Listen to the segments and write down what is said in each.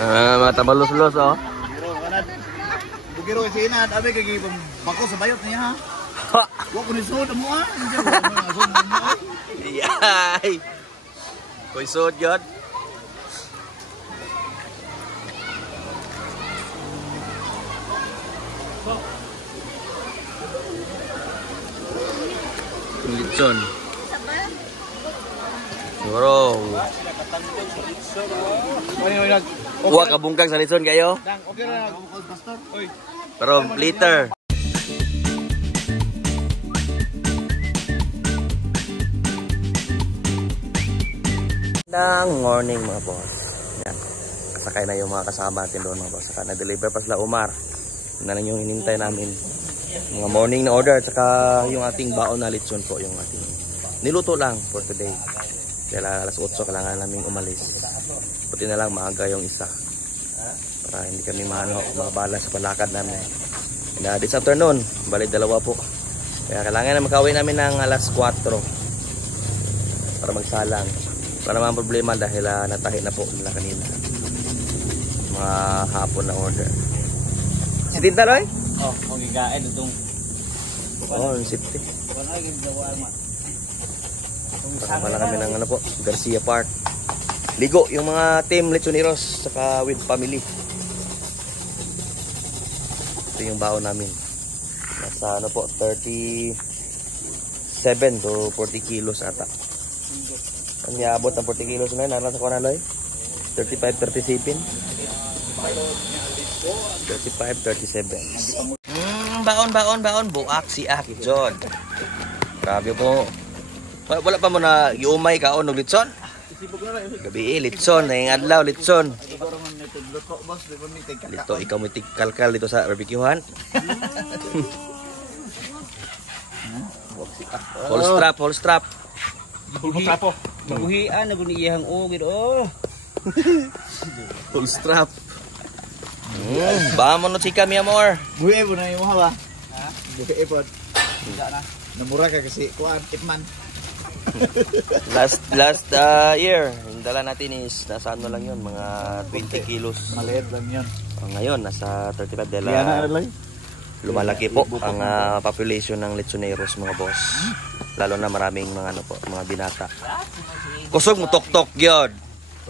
Mga tabalos-los oh. Bugiro kasi na, abe kay bako sa bayot niya ha. Wa ko ni sud mo ah. Yay. Koy sud gyud. Litson. Siguro. Wa kabungkag sa litson kayo? Okay ra pastor. Oy. Pero later. Ng morning mga boss. Yan. Kasakay na yung mga kasama natin doon mga boss. Saka na-deliver pa sila Umar. Yun na lang yung hinintay namin. Mga morning na order. Saka yung ating baon na litson po. Yung ating niluto lang for today. Dahil alas 8 kailangan namin umalis. Puti na lang maaga yung isa. Para hindi kami mabala sa palakad namin. And this afternoon, bali dalawa po. Kaya kailangan na makauwi namin ng alas 4. Para magsalang. Wala naman problema dahil natahi na po nila kanina. Mga hapon na order. Si Tinta Loy? Oh, kung igain itong. Oh, yung safety. Wala yung gawa mo. Wala kami ng ano po, Garcia Park. Ligo yung mga team Lechoneros saka with family. Ito yung baon namin. Nasa ano po, 37 to 40 kilos ata. Ang iabot ng 40 kilos na yun, nasa ko na Loy? 35, 37? 35, 37. Baon, buak si Aki John. Grabe po. Wala pa mo na iumay ka o ng litson? Gabi litson, na adlaw litson. Lito, ikaw may tigkalkal dito sa barbecuehan. Full strap. Mabuhian na kung iyang ugid oh. Full strap. Vamos no chika mi amor. Buhi mo na yung hawa. Ha? Buhi po. Hindi na. Namura ka kasi kuan itman. last year, yung dala natin is nasa ano lang yun, mga 20 kilos. Maliit lang yun. Ngayon, nasa 35 dala. Lumalaki po ang population ng Lechoneros mga boss. Lalo na maraming mga ano po, mga binata. Kusog mo tok-tok gyud.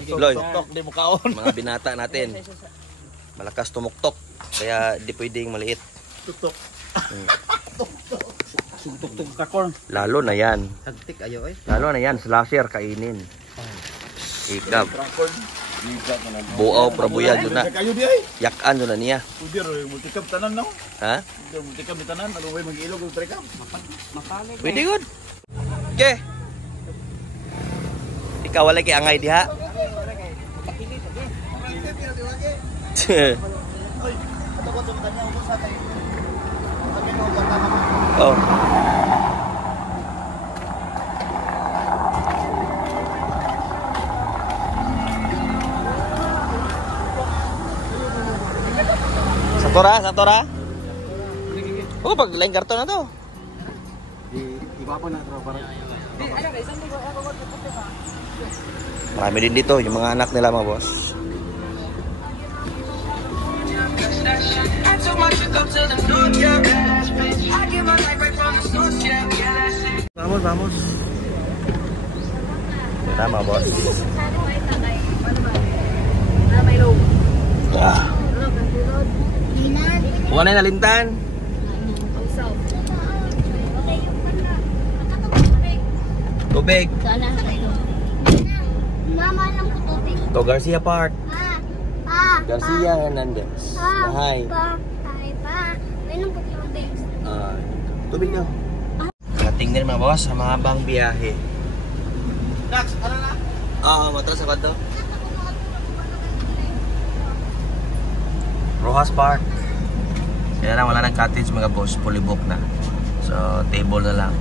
Loy, di mo kaon. mga binata natin. Malakas tumuktok. Kaya di pwedeng maliit. Tok-tok. Tuk-tuk kakon. Lalo na yan. Hagtik ayo eh. Lalo na yan, slasher kainin. Ikab. Buaw prabuya yun na. Yakan yun na niya. Udir, multikab tanan no? Ha? Multikab ni tanan, ano ba mag-ilog yung trekab? Pwede good. Okay. Ikaw wala kay angay diha. Oh. Satora? Oh, pag line karton na to. Iba pa na to para. Marami din dito yung mga anak nila mga boss. Vamos. Tama boss. Ah. Bukan na nalintan. Tubig. Mama lang ko tubig. To Garcia Park. Garcia Pa. Hernandez. Hi. Pa. Inom po tubig. Tubig na. Nakating din mga boss sa mahabang biyahe. Dax, ano na? Matras sa kanto. Rojas Park. Kaya lang wala ng cottage mga boss, fully booked na. So table na lang.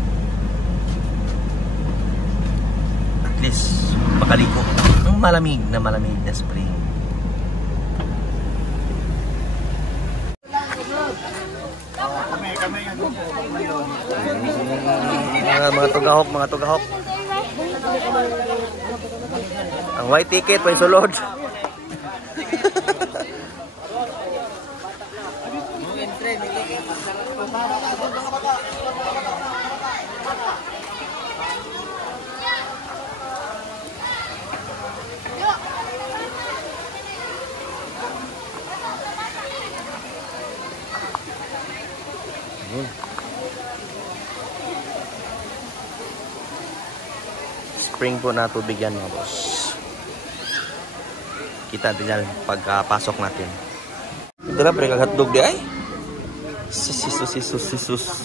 At least makaligo. Ang malamig na spring. Mga tugahok. Ang white ticket, may sulod. Spring po na tubig yan mga boss. Kita natin yan pagkapasok natin. Ito na pre, hotdog di ay. Sus.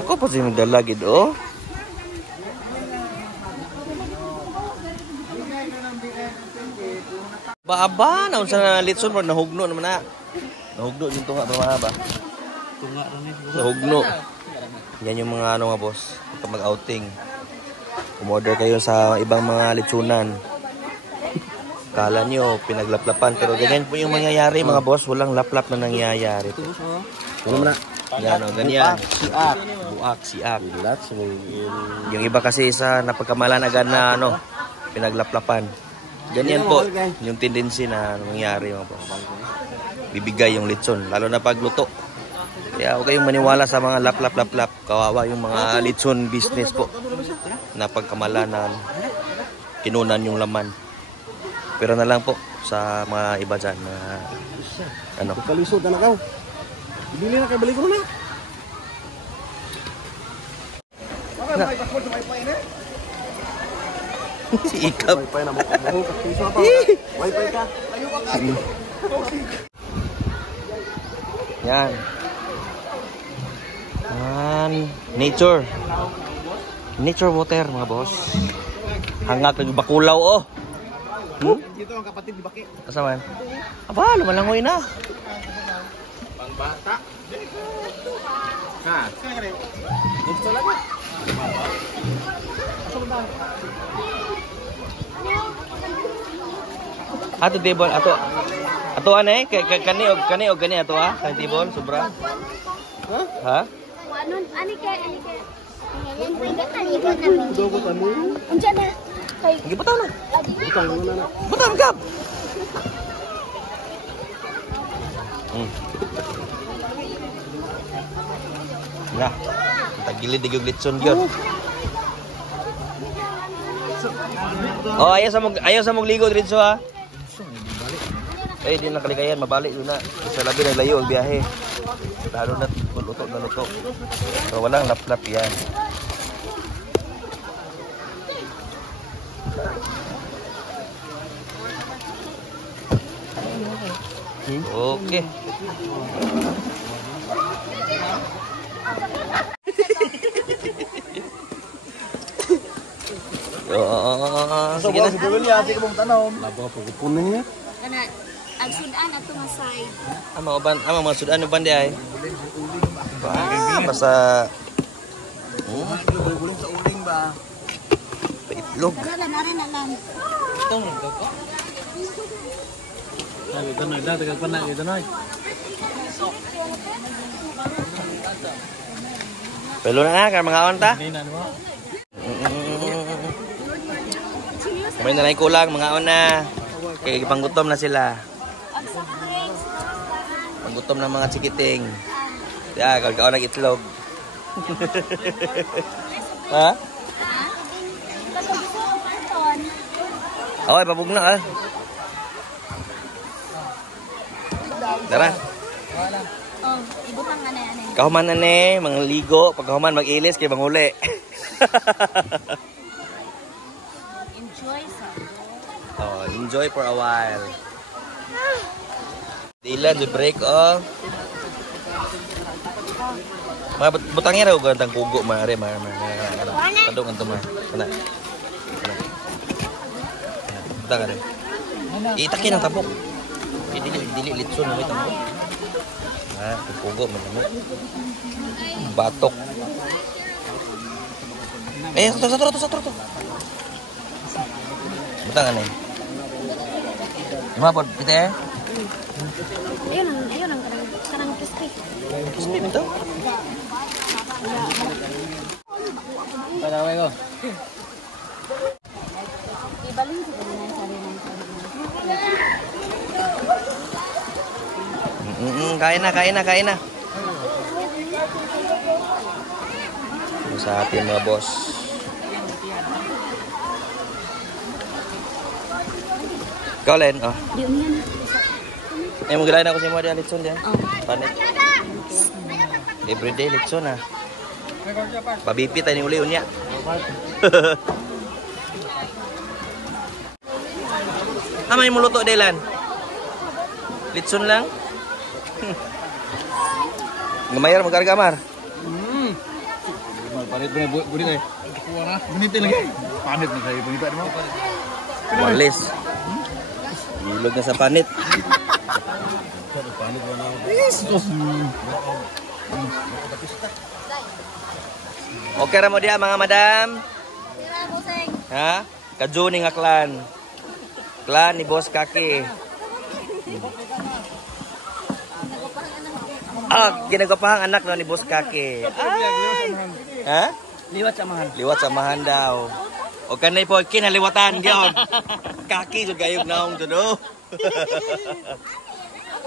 Ako pa siya magdalagid oh. Ba, naun sa litson mo, nahugno naman na. Nahugno yung tunga pa mga ba? Nahugno. Yan yung mga ano nga boss, kapag mag-outing. Umorder kayo sa ibang mga litsunan. Kala nyo, pinaglaplapan. Pero ganyan po yung mangyayari mga boss. Walang laplap na nangyayari. Yan o, ganyan. Buak, siak. Yung iba kasi sa napagkamalan agad na ano, pinaglaplapan. Ganyan po yung tendency na nangyayari mga boss. Bibigay yung litson, lalo na pagluto. Kaya huwag kayong maniwala sa mga lap. Kawawa yung mga litson business po. Na pagkamalanan, kinunan yung laman. Pero na lang po sa mga iba dyan na ano. Kalisod na nakaw. Bili na kay balik ko na. Si Ikap. Wifi na mo. Wifi ka. Yan. Nature water mga boss. Hangat ng bakulaw oh. Dito ang kapatid ni Baki. Kasaman? Aba, lumalangoy na. Pangbata. Ha. Gusto lang. Ato table, ato ane kani og kani ato kani table sobra. Ha? Ano, ani kay. Yan po yung kalikod namin. Dogot amo. Unsa na? Kay. Gibutaw na. Butang mo na. Butang kap. Ya. Tagilid digog litson gyud. Oh, ayaw sa mong ligo dito ha. Eh, di na kalikayan, mabalik yun na. Sa labi na layo ang biyahe. Lalo na luto. So, walang lap-lap yan. Okay. Sige na. Sige niya, sige mong tanom. Labo po kupunin niya. Kana ang sudan ato nga side. Mga sudan no bande ay. Basta Guling sa uling ba? paitlog. Wala na rin alam. Itong ito ko. Ay, ito na, tagal pa na, ito na. Pelo na kay mga awan ta. Hindi na mo. May nalay kulang mga awan na. Kay panggutom na sila. Panggutom ng mga chikiting. Ya, kau nag itlog. Ha? Oy, pabugna ah. Tara. Oh, ibutang ana. Kahuman na ne, mga ligo, pagkahuman mag-ilis kay banguli. Enjoy sa. Oh, enjoy for a while. Dilan the break oh. Mga butangnya raw gantang kugo mare kadong anto ma. Kana. Butang ka rin. Itaki ng tabok. Dili litson na may tabok. Ah, kugo man mo. Batok. Satu. Butang ka rin. Mabot kita eh. Ayun ang karang crispy. Crispy ito. Pagkakaway ko. Ibalin sa kanina sari ng Kain na. Sa atin mga boss. Ikaw Len, oh. Di umiyan. Maglain ako sa mga diyan litson diyan. Oh. Panit. Everyday litson ah. Pabipi tayo ni uli unya. Amay mo luto Delan. Litson lang. Ngamayar magkargamar. Panit mo na bunit eh. Bunitin lagi. Panit na kayo bunit mo. Walis. Ilog na sa panit. Panit mo na. Yes. Okay ra mo dia mga madam. Tira mo sing. Ha? Kajuni nga clan. Clan ni Boss Kaki. Ginagapahang anak daw ni Boss Kaki. Ay! Ha? Liwat samahan daw. O kanay po kinaliwatan gyud. Kaki jud gayog naong jud do.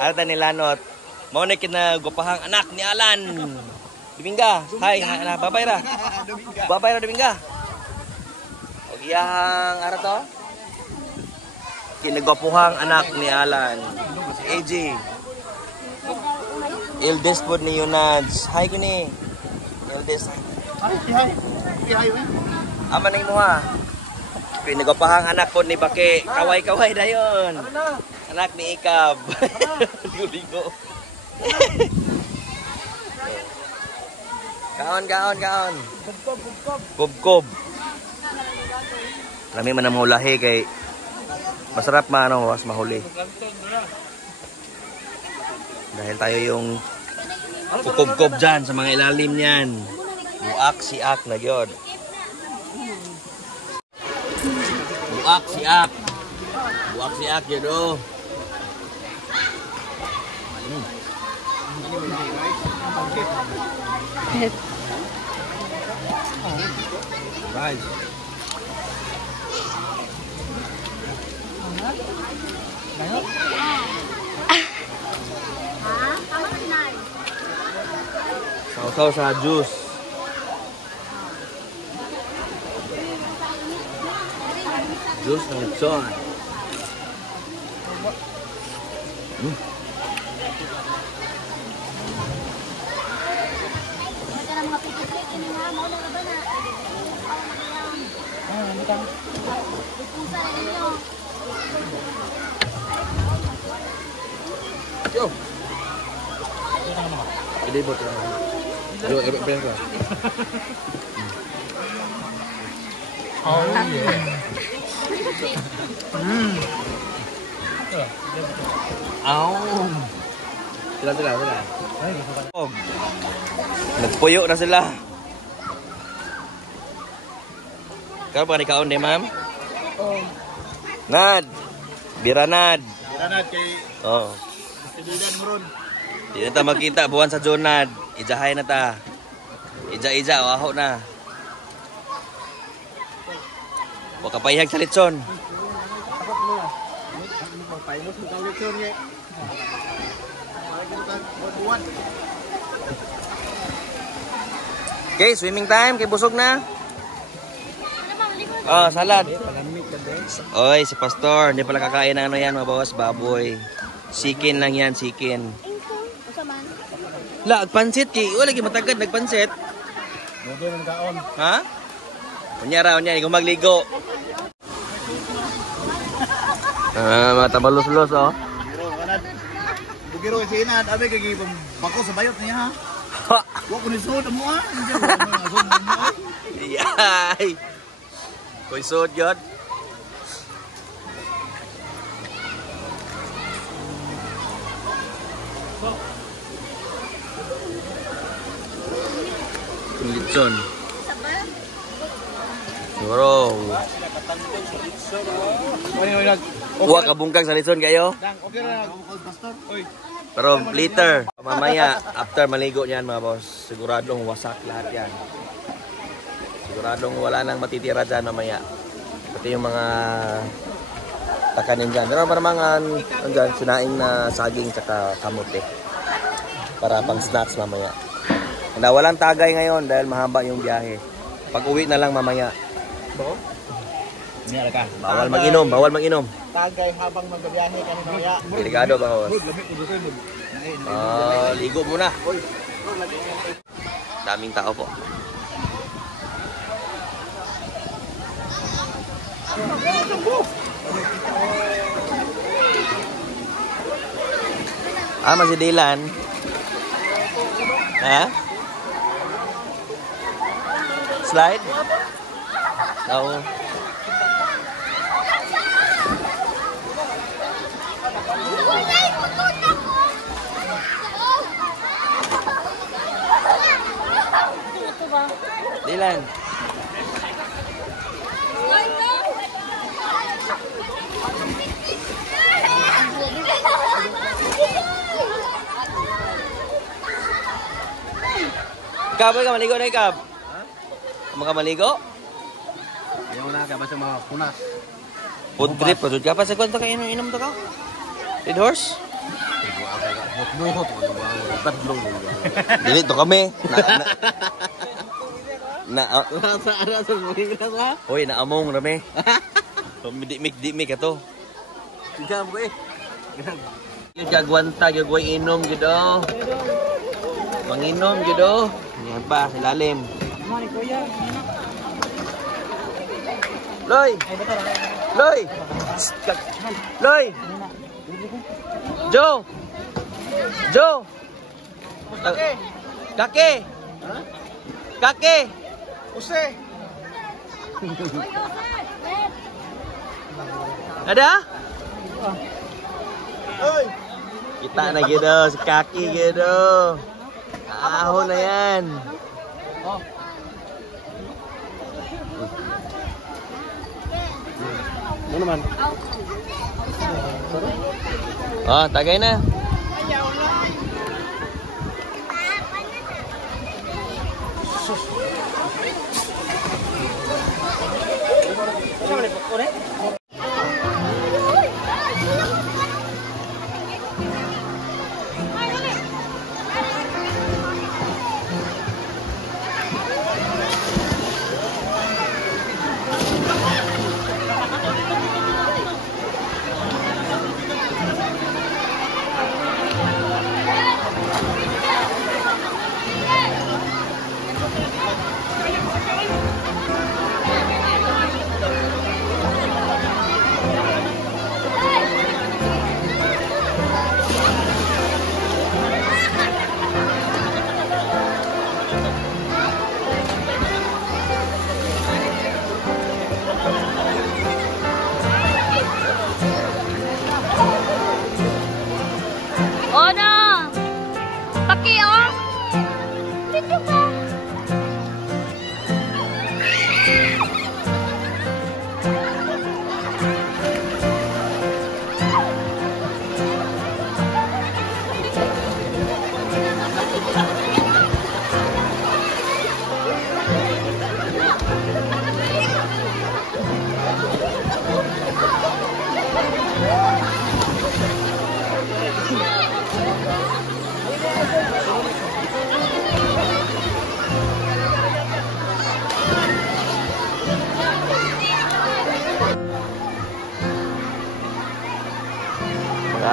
Arta ni Lanot. Mao na kinagapahang anak ni Alan. Dominga. Hi, babay ra. Babay ra Dominga. Og iyang ara to? Kinagapahang anak ni Alan. Si AJ. Eldest po ni Yunads. Hi kini. Eldest. Hi. Ama na mo ha. Pinagapahang anak po ni Bake. Kaway-kaway dayon. Anak ni Ikab. Ligo-ligo. Kaon. Kubkob. Lami man ang mulahi kay masarap man was mahuli. Dahil tayo yung kukub-kub dyan sa mga ilalim niyan. Buak siak na yun. Buak siak yun o. Guys. Sausaw sa juice. Juice ng lechon. Yo. Ini botol. Yo, berapa? Oh yeah. Sila. Nagpuyo na sila. Kau pa ni kaon di ma'am? Oh. Nad. Biranad kay oh. Tididan mo ron. Di na ta makita buwan sa Jonad. Ijahay na ta. Ija o aho na. O kapayhag sa litson. Okay, swimming time. Kay busog na. Oh, salad. Oy, si Pastor. Hindi pala kakain ng ano yan, mga bawas, baboy. Sikin lang yan, sikin. La, pansit ki. Wala ki matagad nagpansit. Ha? Unya, ikaw magligo. Mata balus-lus oh. Bugiro si Inad, abe kay bako sa bayot niya ha. Wa ko ni sud mo ah. Yay. Koy sud gyud. Litson. Siguro. Uwa ka bungkag sa litson kayo? Okay ra, pastor. Oy. Pero later, mamaya, after maligo niyan mga boss, siguradong wasak lahat yan. Siguradong wala nang matitira dyan mamaya. Pati yung mga takanin dyan. Meron pa naman andyan, sinaing na saging tsaka kamote. Para pang snacks mamaya. Na walang tagay ngayon dahil mahaba yung biyahe. Pag uwi na lang mamaya. Bawal mag-inom, bawal mag-inom. Tagay habang magbiyahe kami mamaya. Delikado ba, boss? Ligo muna. Daming tao po. Masih Dylan. Slide? No. Dylan. Ikab, ka maligo na ikab? Kamu ka maligo? Ayaw na, kaya basta mga punas. Food trip, pasud ka pa sa kwento kayo inom to ka? Red horse? Dili to kami. Hoy, naamong rame. Dimik ato. Dijam ko eh. Yung gagwanta, gagway inom gido. Manginom gido. Yan pa, ilalim. Loy! Loy! Loy! Joe! Joe! Kake! Kake! Use! Ada? Oy! Kita na gitu, si kaki gitu. Ahon na yan. Oh. Ano naman? Oh, tagay na.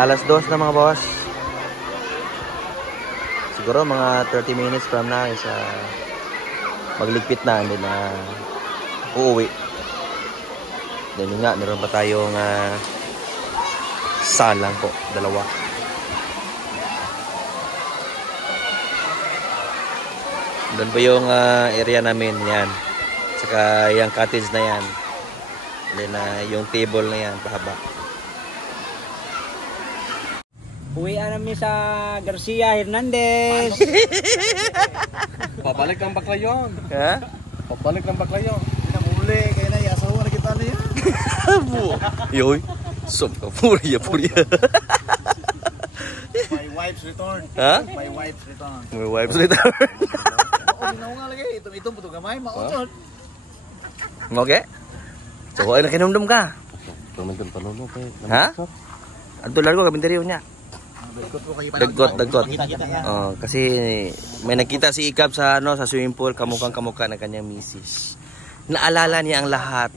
Alas 2 na mga boss. Siguro mga 30 minutes from now is magligpit na, hindi na uuwi. Then yun nga, meron pa tayong salang po, dalawa. Doon po yung area namin, yan. Saka yung cottage na yan. Then yung table na yan, pahaba. Uwian namin sa Garcia Hernandez. Pabalik ng Baclayon. Ha? Pabalik ng Baclayon. Pinamuli, kaya na iasawa na kita na yan. Yoy, som ka puri. My wife's return. Ha? My wife's return. My wife's return. Oo, ginawa nga lagi. Itong puto gamay, mautod. Okay? So, ay nakinumdum ka. Pamintun pa nuno kay. Ha? Adto largo kabinteriyo niya. Daggot. Kasi may nakita si Ikab sa sa swimming pool, kamukha ng kanyang misis. Naalala niya ang lahat.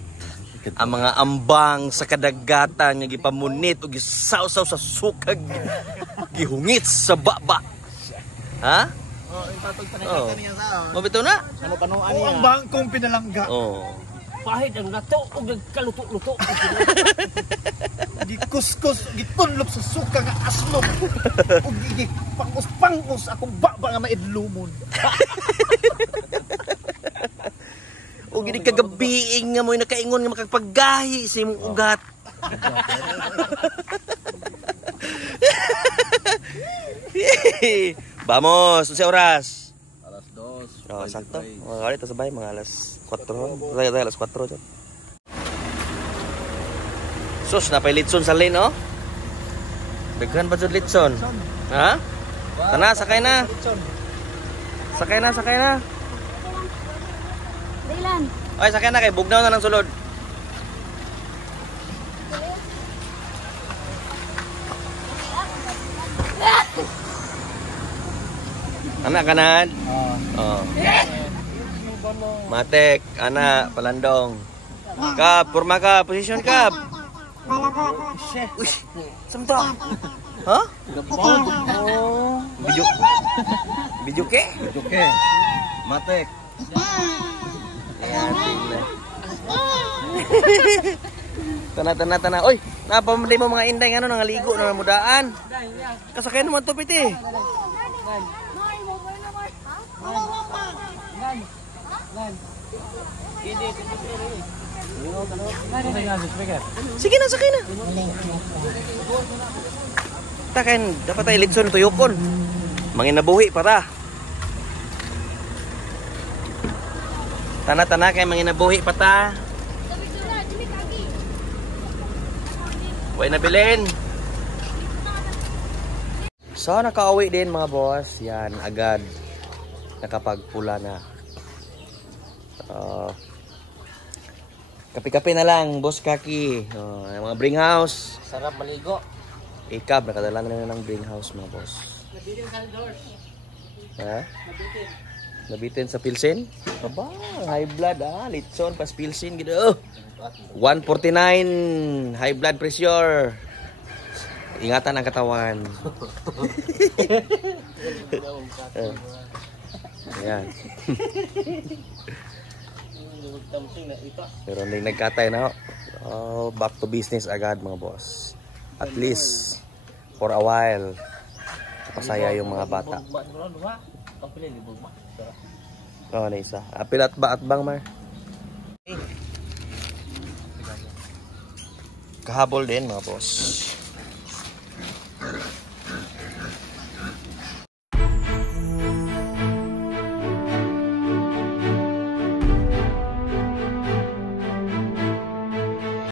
Ang mga ambang sa kadagatan nga gipamunit ug gisaw-saw sa sukag. Gihungit sa baba. Ha? Ipatog pa na niya sa. Mabito na? Ano panuan niya? Ang bangkong pinalangga. Pahit ang nato o nagkaluto-luto. Gikuskus, gitunlop sa suka nga aslom. Ug gipangos-pangos akong baba nga maidlumon. O gini kagabiing nga mo'y nakaingon nga makapaggahi sa imong ugat. Vamos, sa oras. Alas 2. Oh, sakto. Mga kali to sabay mga alas 4. Tayo alas 4 dyan. Sus, napay litson sa lane, oh. Daghan ba dyan litson? Ha? Tana, sakay na. Sakay na. Dailan. Ay, sakay na kay bugnaw na ng sulod. Anak kanan. Oh. Matek, anak, palandong. Kap, purma ka, position kap. Uy, samto. Ha? Video ke? Matek. Ayan, tingnan. Tana. Oy, napamali mo mga inday nga nangaligo na mudaan. Kasakay naman tupit eh. Sige na, sakay na. Takan, dapat tayo litson tuyokon. Manginabuhi para. Tana kay manginabuhi pata. Way na bilin. So nakauwi din mga boss. Yan agad. Nakapagpula na. Kape-kape na lang, boss Kaki. Yung mga bring house. Sarap maligo. Ikab, nakadala na ng bring house mga boss. Ha? Nabitin sa Pilsen? Aba, high blood litson pas Pilsen gitu. 149 high blood pressure. Ingatan ang katawan. Ayan. Pero hindi nagkatay na. Back to business agad mga boss. At least for a while pasaya yung mga bata. Oh, na isa. Apil at bang mar. Kahabol din mga boss.